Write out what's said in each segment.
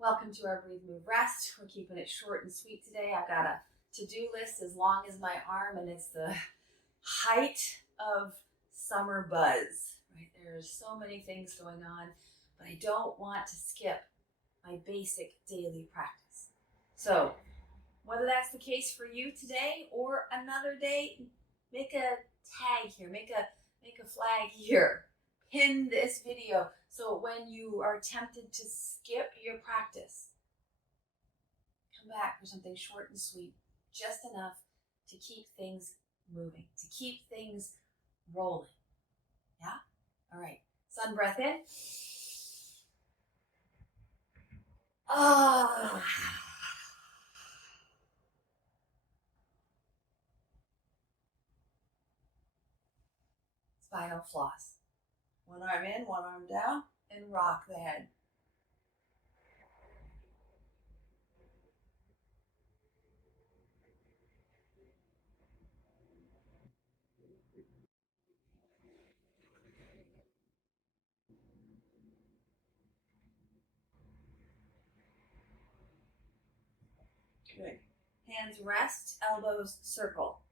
Welcome to our Breathe, Move, Rest. We're keeping it short and sweet today. I've got a to-do list as long as my arm, and it's the height of summer buzz, right? There's so many things going on, but I don't want to skip my basic daily practice. So whether that's the case for you today or another day, make a tag here, make a flag here, pin this video so when you are tempted to skip your practice, come back for something short and sweet, just enough to keep things moving, to keep things rolling. Yeah? All right. Sun breath in. Ah. Spinal floss. One arm in, one arm down, and rock the head. Good. Hands rest, elbows circle.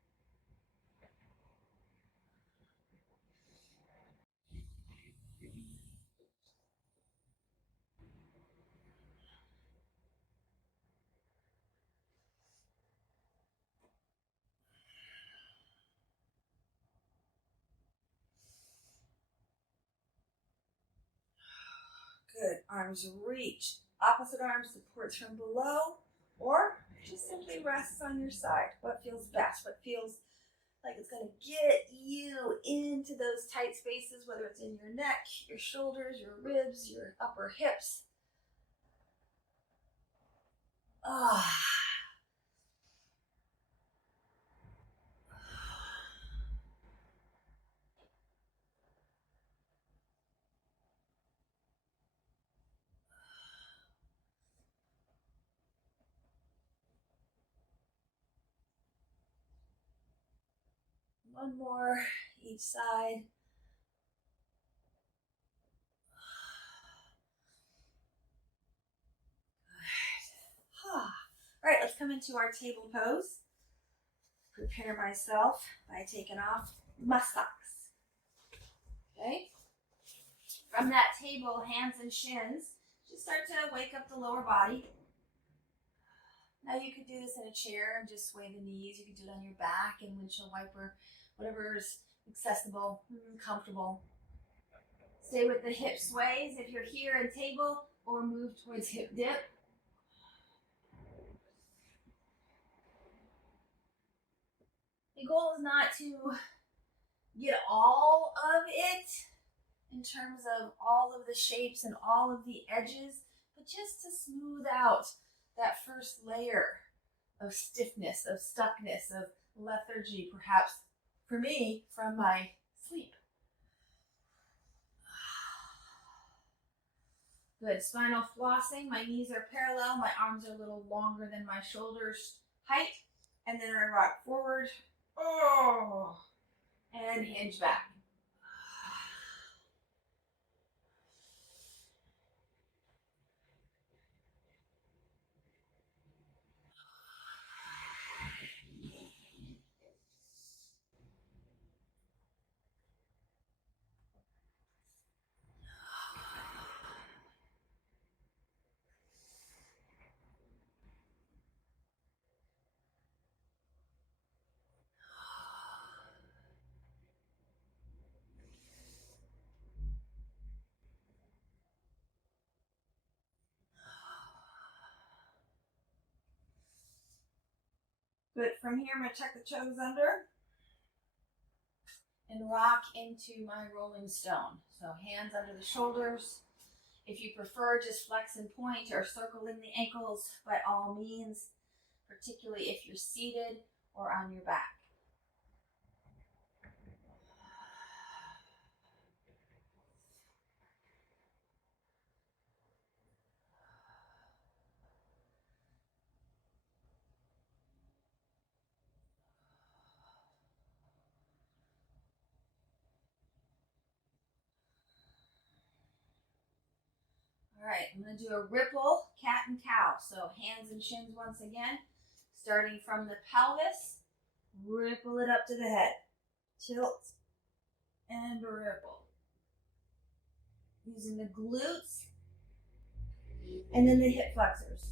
Good. Arms reach. Opposite arm supports from below, or just simply rests on your side. What feels best? What feels like it's going to get you into those tight spaces, whether it's in your neck, your shoulders, your ribs, your upper hips. Ah. One more each side. Good. All right, let's come into our table pose. Prepare myself by taking off my socks. Okay? From that table, hands and shins, just start to wake up the lower body. Now you could do this in a chair and just sway the knees. You could do it on your back and windshield wiper, whatever is accessible, comfortable. Stay with the hip sways if you're here in table, or move towards hip dip. The goal is not to get all of it in terms of all of the shapes and all of the edges, but just to smooth out that first layer of stiffness, of stuckness, of lethargy, perhaps for me, from my sleep. Good. Spinal flossing. My knees are parallel. My arms are a little longer than my shoulders height. And then I rock forward. Oh. And hinge back. Good. From here, I'm going to tuck the toes under and rock into my rolling stone. So hands under the shoulders. If you prefer, just flex and point or circle in the ankles by all means, particularly if you're seated or on your back. All right, I'm going to do a ripple cat and cow. So hands and shins once again, starting from the pelvis, ripple it up to the head, tilt and ripple. Using the glutes and then the hip flexors.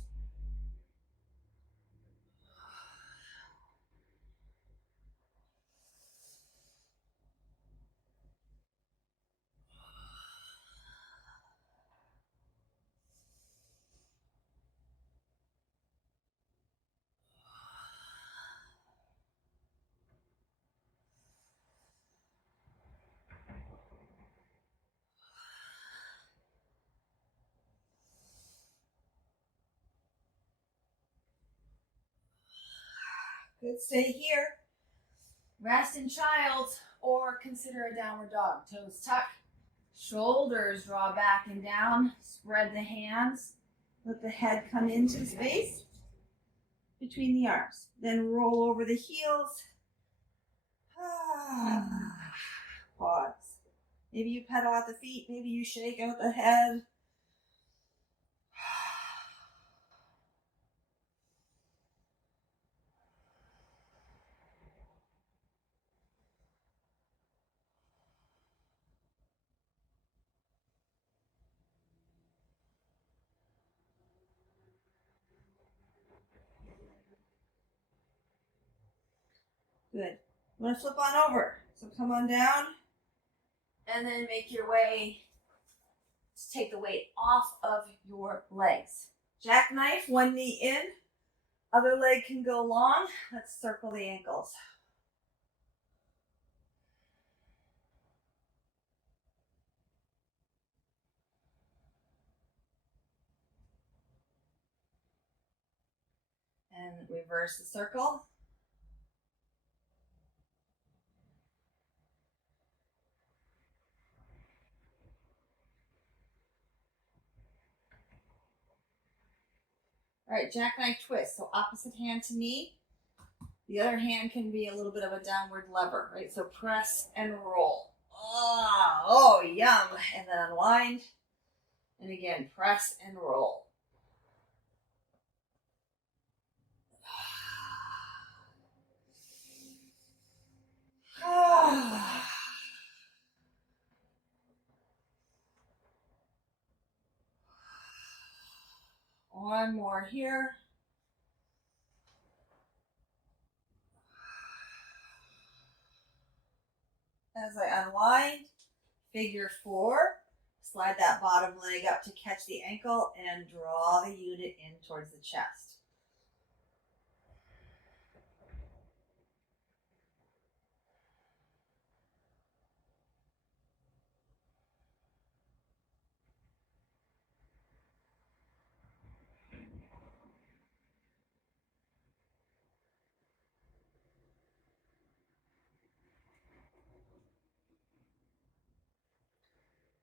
Good, stay here. Rest in child or consider a downward dog. Toes tuck, shoulders draw back and down. Spread the hands. Let the head come into the space between the arms. Then roll over the heels. Pause. Maybe you pedal out the feet. Maybe you shake out the head. Good. I'm going to flip on over. So come on down. And then make your way to take the weight off of your legs. Jackknife, one knee in. Other leg can go long. Let's circle the ankles. And reverse the circle. All right, jackknife twist. So opposite hand to knee. The other hand can be a little bit of a downward lever, right? So press and roll. Oh, yum. And then unwind. And again, press and roll. One more here. As I unwind, figure four, slide that bottom leg up to catch the ankle and draw the unit in towards the chest.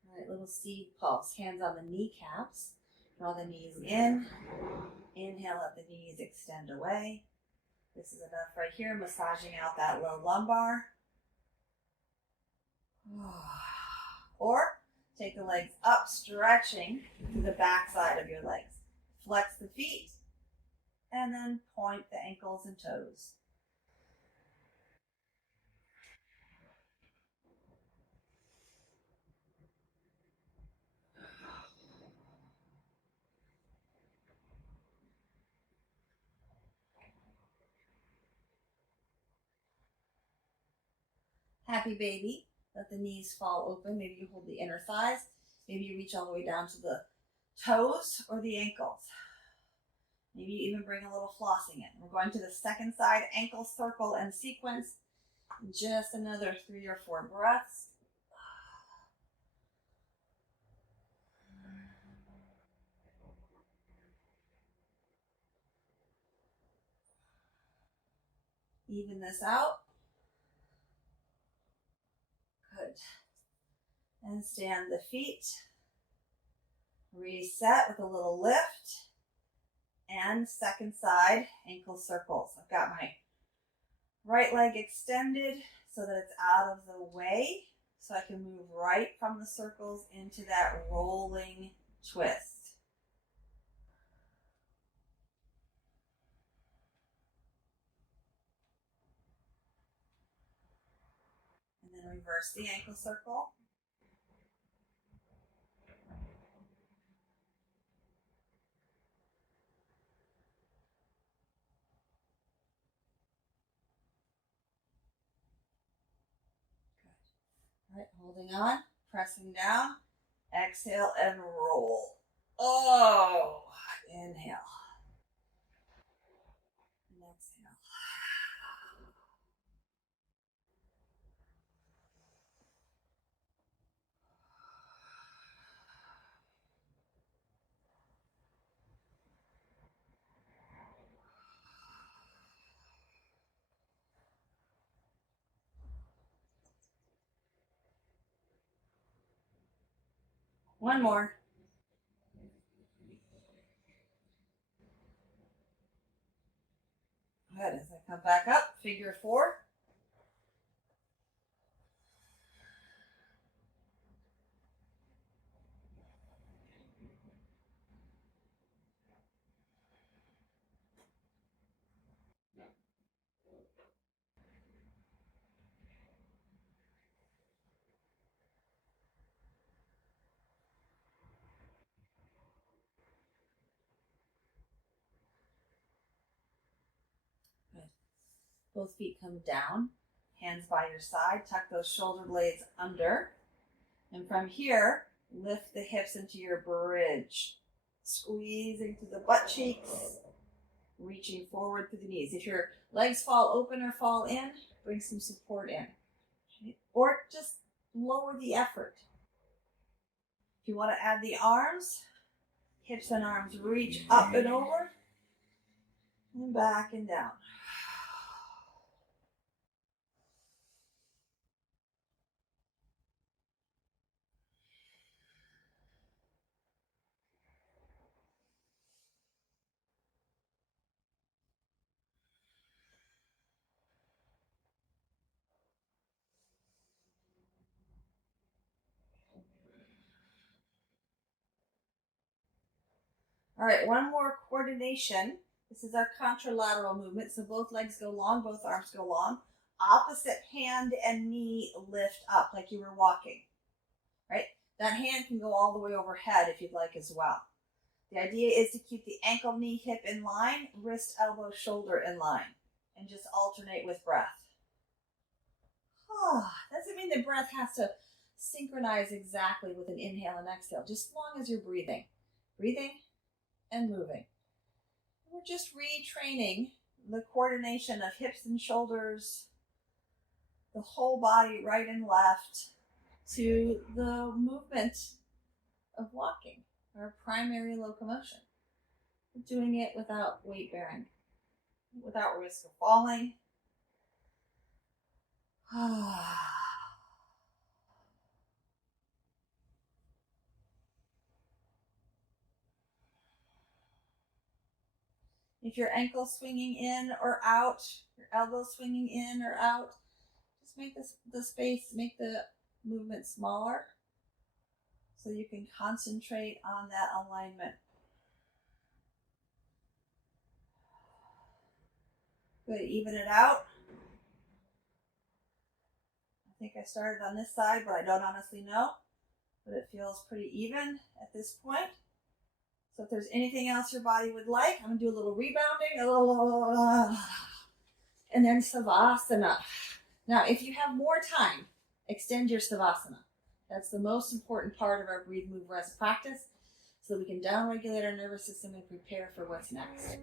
All right, little seed pulse. Hands on the kneecaps. Draw the knees in. Inhale, let the knees extend away. This is enough right here, massaging out that low lumbar. Or take the legs up, stretching to the back side of your legs. Flex the feet, and then point the ankles and toes. Happy baby. Let the knees fall open. Maybe you hold the inner thighs. Maybe you reach all the way down to the toes or the ankles. Maybe you even bring a little flossing in. We're going to the second side, ankle circle and sequence. Just another 3 or 4 breaths. Even this out. Good. And stand the feet. Reset with a little lift. And second side, ankle circles. I've got my right leg extended so that it's out of the way, so I can move right from the circles into that rolling twist. reverse the ankle circle. Good. All right, holding on, pressing down. Exhale and roll. Oh, inhale. And exhale. One more. Good. As I come back up, figure four. Good. Both feet come down, hands by your side, tuck those shoulder blades under. And from here, lift the hips into your bridge, squeezing to the butt cheeks, reaching forward through the knees. If your legs fall open or fall in, bring some support in. Or just lower the effort. If you want to add the arms, hips and arms reach up and over, and back and down. All right, one more coordination. This is our contralateral movement. So both legs go long, both arms go long. Opposite hand and knee lift up like you were walking, right? That hand can go all the way overhead if you'd like as well. The idea is to keep the ankle, knee, hip in line, wrist, elbow, shoulder in line, and just alternate with breath. Doesn't mean the breath has to synchronize exactly with an inhale and exhale, just as long as you're breathing. Breathing and moving. We're just retraining the coordination of hips and shoulders, the whole body, right and left, to the movement of walking, our primary locomotion. We're doing it without weight bearing, without risk of falling. If your ankle's swinging in or out, your elbow's swinging in or out, just make make the movement smaller so you can concentrate on that alignment. Good, even it out. I think I started on this side, but I don't honestly know. But it feels pretty even at this point. So if there's anything else your body would like, I'm going to do a little rebounding. And then Savasana. Now, if you have more time, extend your Savasana. That's the most important part of our breathe, move, rest practice so that we can downregulate our nervous system and prepare for what's next.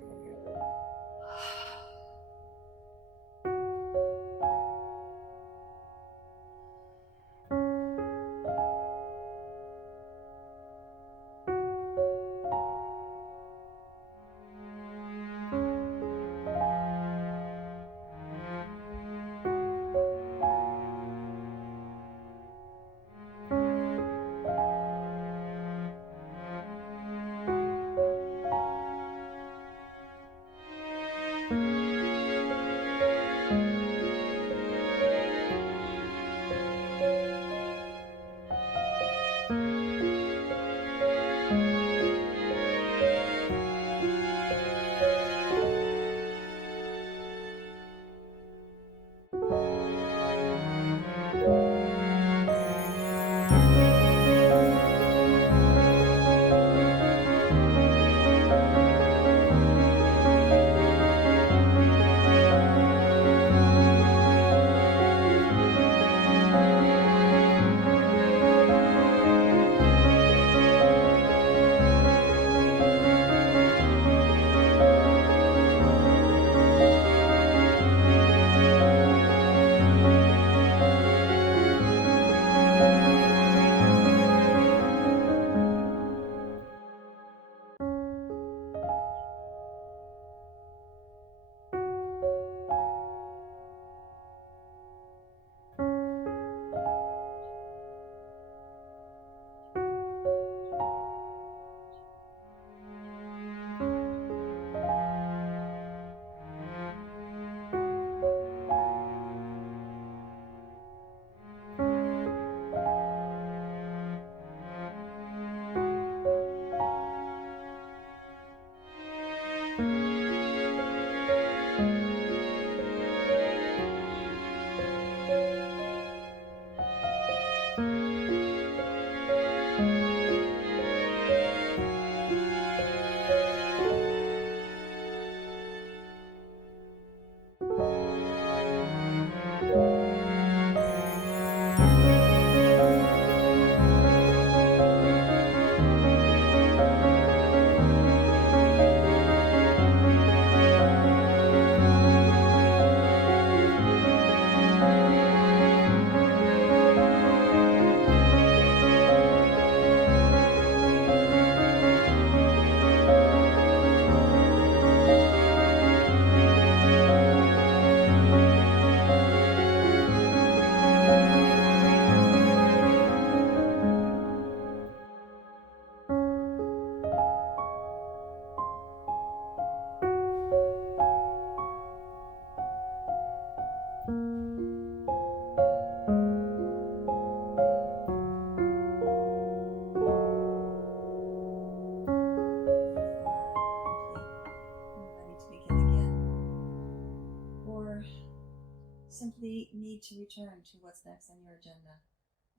need to return to what's next on your agenda,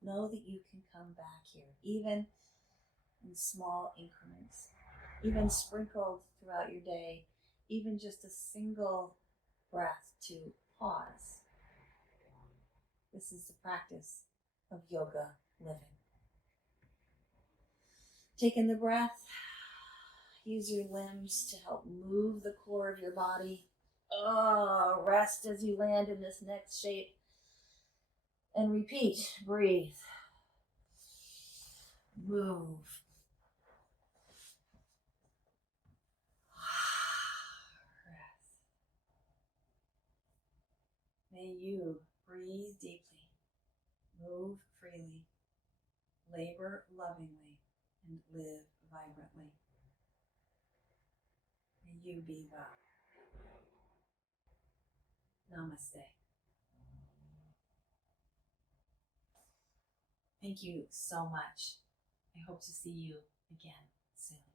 know that you can come back here, even in small increments, even sprinkled throughout your day, even just a single breath to pause. This is the practice of yoga living. Take in the breath. Use your limbs to help move the core of your body. Rest as you land in this next shape. And repeat. Breathe. Move. Rest. May you breathe deeply, move freely, labor lovingly, and live vibrantly. May you be well. Namaste. Thank you so much. I hope to see you again soon.